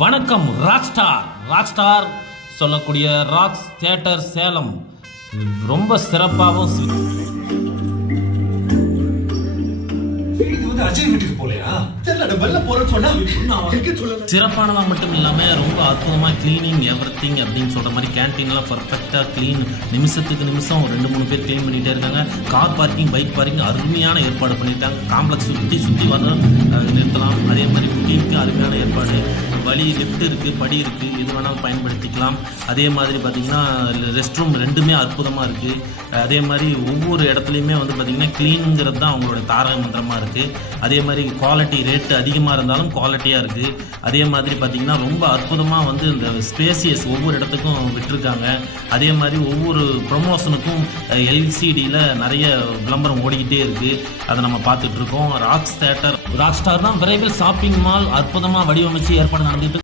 வணக்கம் rock star சொல்லக்கூடிய rocks theatre Salem ரொம்ப சிறப்பாகவும் சிறப்பானதாக மட்டும் இல்லாமல் ரொம்ப அற்புதமாக கிளீனிங் எவ்ரிதிங் அப்படின்னு சொல்கிற மாதிரி கேன்டீன்லாம் பர்ஃபெக்டாக க்ளீன் நிமிஷத்துக்கு நிமிஷம் 2-3 பேர் க்ளீன் பண்ணிகிட்டே இருக்காங்க. கார் பார்க்கிங் பைக் பார்க்கிங் அருமையான ஏற்பாடு பண்ணியிருக்காங்க. காம்ப்ளெக்ஸ் சுற்றி வர நிறுத்தலாம். அதே மாதிரி புக்கிங்க்கு அருமையான ஏற்பாடு, வழி லிஃப்ட் இருக்குது, படி இருக்குது, எது வேணாலும் பயன்படுத்திக்கலாம். அதே மாதிரி பார்த்திங்கன்னா ரெஸ்ட் ரூம் ரெண்டுமே அற்புதமாக இருக்குது. அதே மாதிரி ஒவ்வொரு இடத்துலையுமே வந்து பார்த்திங்கன்னா க்ளீனுங்கிறது தான் அவங்களோட தாரக மந்திரமாக இருக்குது. அதே மாதிரி குவாலிட்டி ரேட்டு அதிகமாக இருந்தாலும் குவாலிட்டியாக இருக்குது. அதே மாதிரி பார்த்திங்கன்னா ரொம்ப அற்புதமாக வந்து இந்த ஸ்பேசியஸ் ஒவ்வொரு இடத்துக்கும் விட்டுருக்காங்க. அதே மாதிரி ஒவ்வொரு ப்ரொமோஷனுக்கும் எல்சிடியில் நிறைய விளம்பரம் ஓடிக்கிட்டே இருக்குது. அதை நம்ம பார்த்துட்ருக்கோம். ராக் ஸ்டார் தான் விரைவில் ஷாப்பிங் மால் அற்புதமாக வடிவமைச்சு ஏற்பாடு நடந்துட்டு